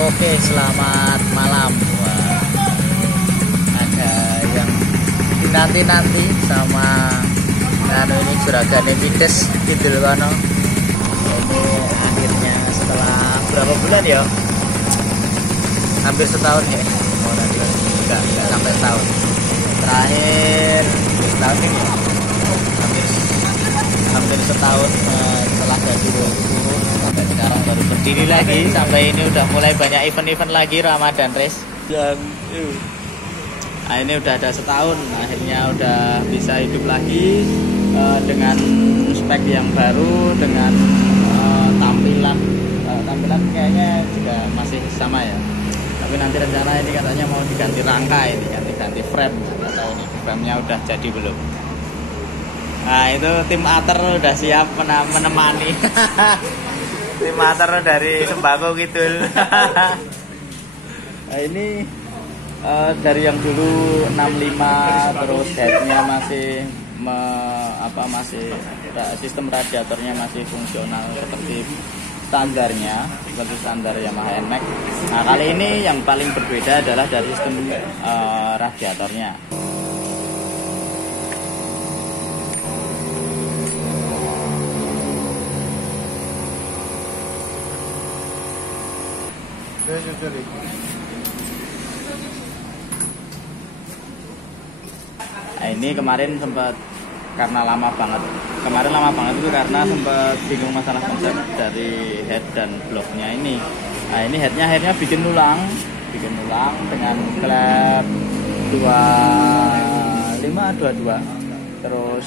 Oke, selamat malam. Wah, ada yang nanti sama ini juragane Mides Kidul kono. Ini akhirnya setelah berapa bulan ya? Hampir setahun ya. Oh, enggak sampai setahun. Terakhir setahun ini ya? Hampir setahun setelah jadi sampai sekarang baru berdiri lagi. Sampai ini udah mulai banyak event-event lagi Ramadan Race. Nah, ini udah ada setahun, akhirnya udah bisa hidup lagi dengan spek yang baru, dengan tampilan kayaknya juga masih sama ya. Tapi nanti rencana ini katanya mau diganti rangka, ini ganti frame. Atau ini frame-nya udah jadi belum? Nah, itu tim Ater udah siap menemani. Tim Ater dari Sembako Kidul. Nah, ini dari yang dulu 65 terus headnya masih sistem radiatornya masih fungsional seperti standar Yamaha NMAX. Nah, kali ini yang paling berbeda adalah dari sistem radiatornya. Nah, ini kemarin sempat karena lama banget itu karena sempat bingung masalah konsep dari head dan bloknya ini. Nah, ini headnya akhirnya bikin ulang dengan klep 2522, terus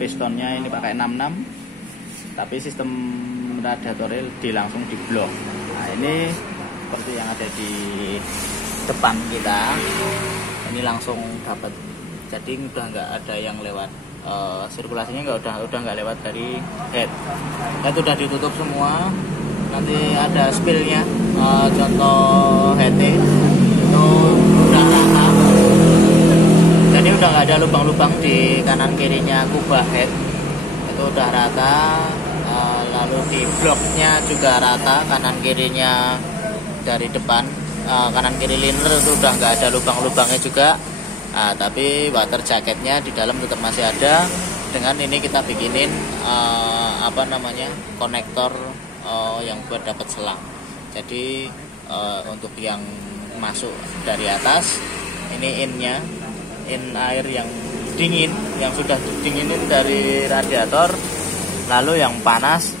pistonnya ini pakai 66, tapi sistem radiatornya langsung di blok. Nah, ini seperti yang ada di depan kita, ini langsung dapat. Jadi udah nggak ada yang lewat sirkulasinya, udah nggak lewat dari head. Head udah ditutup semua. Nanti ada spillnya, contoh head itu udah rata. Jadi udah nggak ada lubang-lubang di kanan kirinya kubah head, itu udah rata. Lalu di bloknya juga rata, kanan kirinya dari depan, kanan kiri liner itu udah nggak ada lubang-lubangnya juga. Nah, tapi water jacketnya di dalam tetap masih ada. Dengan ini kita bikinin konektor yang buat dapat selang. Jadi untuk yang masuk dari atas, ini in air yang dingin, yang sudah didinginin dari radiator, lalu yang panas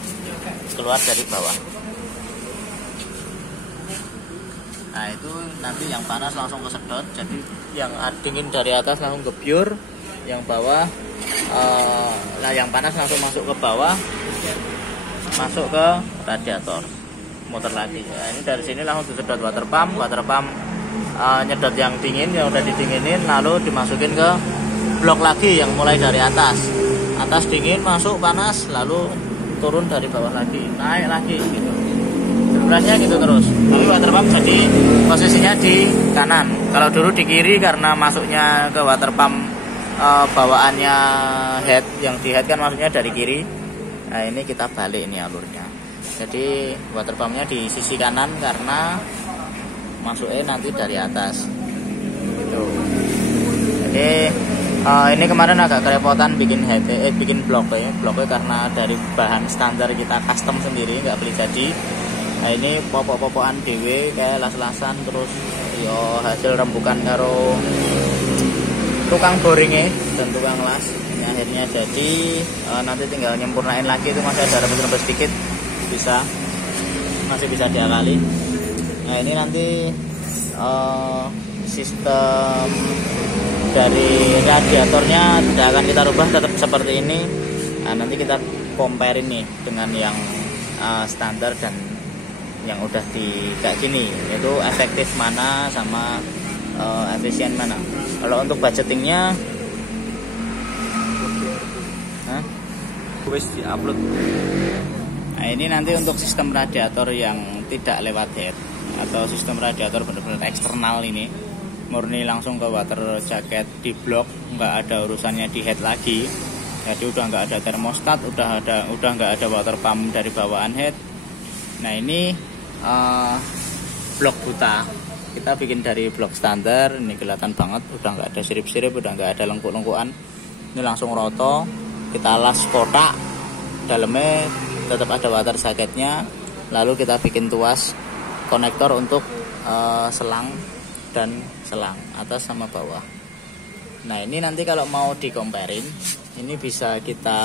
keluar dari bawah. Nah, itu nanti yang panas langsung kesedot, jadi yang dingin dari atas langsung ke pure, yang bawah yang panas langsung masuk ke bawah, masuk ke radiator, muter lagi. Nah, ini dari sini langsung disedot water pump nyedot yang dingin, yang udah didinginin, lalu dimasukin ke blok lagi yang mulai dari atas dingin, masuk panas, lalu turun dari bawah lagi, naik lagi gitu. Sirkulasinya gitu terus. Tapi water pump jadi posisinya di kanan. Kalau dulu di kiri karena masuknya ke water pump bawaannya head, yang di head kan masuknya dari kiri. Nah, ini kita balik ini alurnya. Jadi water pumpnya di sisi kanan karena masuknya nanti dari atas. Gitu. Jadi ini kemarin agak kerepotan bikin bloknya karena dari bahan standar kita custom sendiri, nggak beli jadi. Nah, ini popok-popokan dewe kayak las-lasan, terus yo hasil rembukan karo tukang boringnya dan tukang las. Ini akhirnya jadi, nanti tinggal nyempurnain lagi, itu masih ada rebus-rebus sedikit, masih bisa diakali. Nah, ini nanti sistem dari radiatornya tidak akan kita rubah, tetap seperti ini. Nah, nanti kita compare ini dengan yang standar dan yang udah di kayak gini, itu efektif mana sama efisien mana. Kalau untuk budgetingnya wis di-upload. Nah, ini nanti untuk sistem radiator yang tidak lewat head atau sistem radiator benar-benar eksternal, ini murni langsung ke water jacket di blok, nggak ada urusannya di head lagi. Jadi udah nggak ada termostat, udah nggak ada water pump dari bawaan head. Nah, ini blok buta. Kita bikin dari blok standar, ini kelihatan banget, udah nggak ada sirip-sirip, udah nggak ada lengkuk-lengkukan. Ini langsung roto, kita las kotak, dalamnya tetap ada water socketnya. Lalu kita bikin tuas konektor untuk selang dan selang atas sama bawah. Nah ini nanti kalau mau dikomperin, ini bisa kita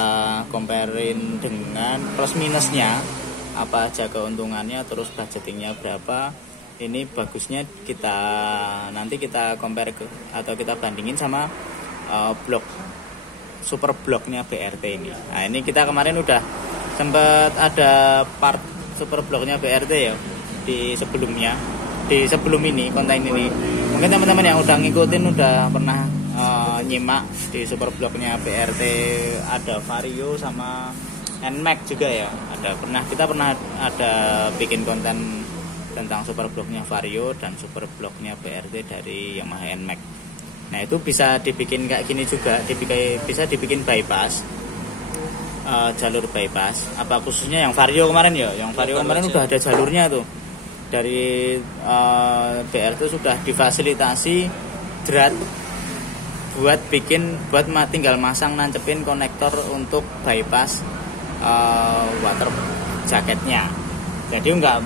komperin dengan plus minusnya, apa aja keuntungannya, terus budgetingnya berapa. Ini bagusnya nanti kita compare atau kita bandingin sama blok super bloknya BRT ini. Nah ini kita kemarin udah sempat ada part super bloknya BRT ya di sebelum ini konten ini. Mungkin teman-teman yang udah ngikutin udah pernah nyimak di super bloknya BRT, ada Vario sama NMAX juga ya. Kita pernah ada bikin konten tentang super bloknya Vario dan super bloknya BRT dari Yamaha NMAX. Nah itu bisa dibikin kayak gini juga, bisa dibikin bypass, jalur bypass. Apa khususnya yang Vario kemarin ya, yang Vario kemarin udah ada jalurnya tuh. Dari BRT sudah difasilitasi drat buat tinggal masang nancepin konektor untuk bypass water jacketnya. Jadi enggak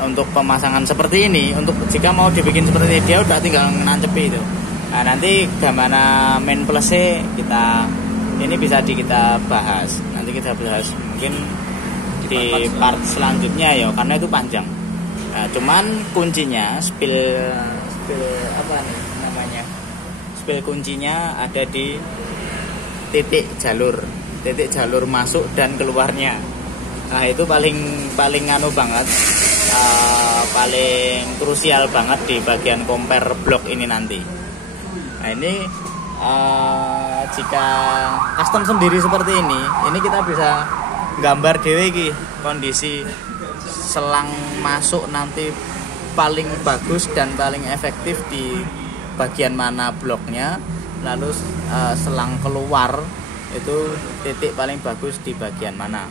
untuk pemasangan seperti ini, untuk jika mau dibikin seperti ini dia udah tinggal nancepi itu. Nah nanti gimana main plusnya ini bisa kita bahas. Nanti kita bahas mungkin di part selanjutnya ya, karena itu panjang. Nah, cuman kuncinya spill apa nih namanya? Spill kuncinya ada di titik jalur masuk dan keluarnya. Nah itu paling anu banget, paling krusial banget di bagian compare blok ini nanti. Nah ini jika custom sendiri seperti ini kita bisa gambar dewe kondisi selang masuk nanti paling bagus dan paling efektif di bagian mana bloknya, lalu selang keluar itu titik paling bagus di bagian mana.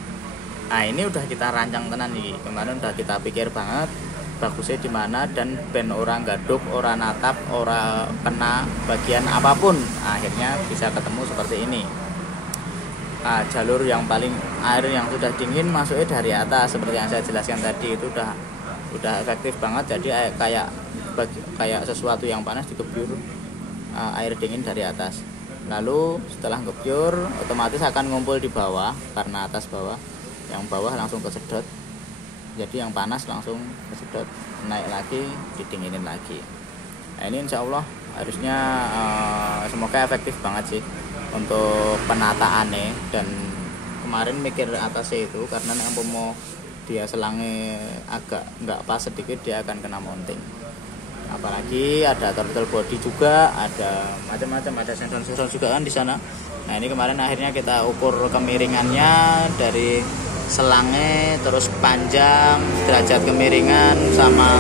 Nah ini udah kita rancang tenan nih, kemarin udah kita pikir banget bagusnya di mana, dan ben orang gaduk, orang natap, orang kena bagian apapun, akhirnya bisa ketemu seperti ini. Nah, jalur yang paling air yang sudah dingin masuknya dari atas seperti yang saya jelaskan tadi, itu udah efektif banget. Jadi kayak sesuatu yang panas dikebyur air dingin dari atas. Lalu setelah ngebyur otomatis akan ngumpul di bawah karena atas bawah. Yang bawah langsung kesedot, jadi yang panas langsung kesedot, naik lagi, didinginin lagi. Nah ini insya Allah harusnya semoga efektif banget sih untuk penataannya. Dan kemarin mikir atasnya itu karena mau dia selangnya agak nggak pas sedikit, dia akan kena mounting. Apalagi ada throttle body juga, ada macam-macam, ada sensor juga kan di sana. Nah ini kemarin akhirnya kita ukur kemiringannya dari selangnya, terus panjang, derajat kemiringan, sama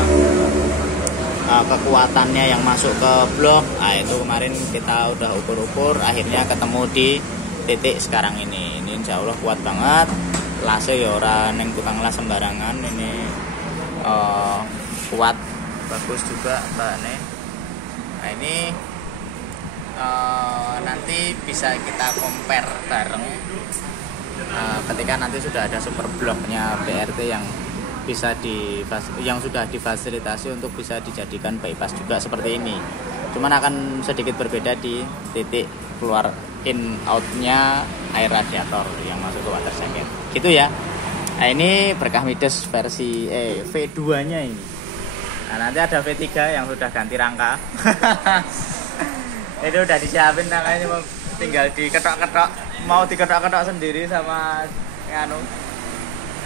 kekuatannya yang masuk ke blok. Nah itu kemarin kita udah ukur-ukur, akhirnya ketemu di titik sekarang ini. Ini insya Allah kuat banget. Lasnya ya ora neng tukang las sembarangan. Ini kuat, bagus juga mbaknya. Nah ini nanti bisa kita compare bareng ketika nanti sudah ada super bloknya BRT yang sudah difasilitasi untuk bisa dijadikan bypass juga seperti ini. Cuman akan sedikit berbeda di titik keluar in outnya air radiator yang masuk ke water socket. Gitu ya. Nah ini berkah Midas versi V2 nya ini. Nah nanti ada V3 yang sudah ganti rangka. Itu udah disiapin, makanya tinggal diketok-ketok, mau diketok-ketok sendiri sama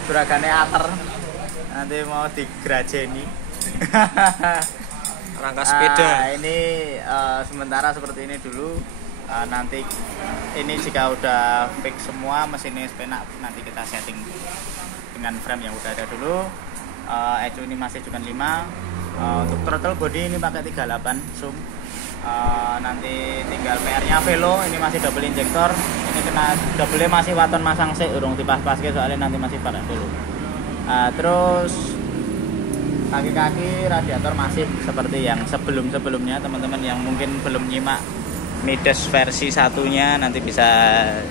juragannya ater, nanti mau digrajeni. Rangka sepeda. Ini sementara seperti ini dulu. Nanti ini jika udah fix semua mesinnya sepenak, nanti kita setting dengan frame yang udah ada dulu. ECU ini masih juga 5. Untuk throttle body ini pakai 38 zoom. Nanti tinggal PR-nya Velo, ini masih double injektor. Ini kena double masih waton masang sih, urung dipas-pas soalnya nanti masih pakai dulu. Terus kaki-kaki radiator masih seperti yang sebelum-sebelumnya. Teman-teman yang mungkin belum nyimak Midas versi satunya nanti bisa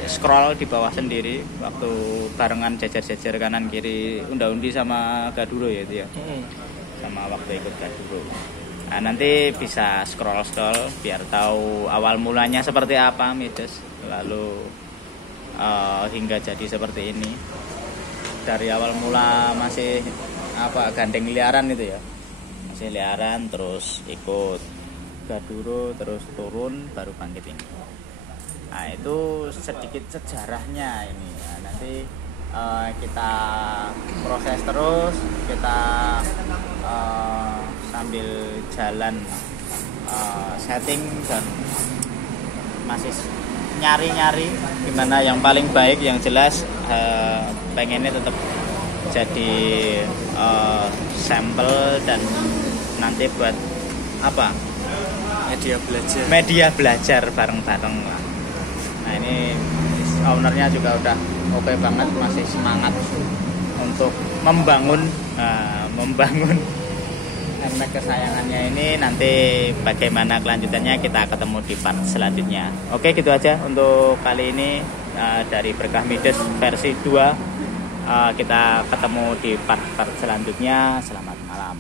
scroll di bawah sendiri waktu barengan jajar-jajar kanan kiri unda-undi sama Gaduro ya itu ya. Sama waktu ikut Gaduro. Nah, nanti bisa scroll biar tahu awal mulanya seperti apa Midas, lalu hingga jadi seperti ini. Dari awal mula masih gandeng liaran itu ya, masih liaran terus ikut Gaduro terus turun baru bangkit ini. Nah itu sedikit sejarahnya ini. Nah, nanti kita proses terus, kita sambil jalan setting dan masih nyari-nyari gimana yang paling baik. Yang jelas pengennya tetap jadi sampel dan nanti buat media belajar bareng-bareng lah. Nah ini ownernya juga udah oke banget, masih semangat untuk membangun anak kesayangannya ini. Nanti bagaimana kelanjutannya kita ketemu di part selanjutnya. Oke, gitu aja untuk kali ini dari Berkah Midas versi 2. Kita ketemu di part selanjutnya. Selamat malam.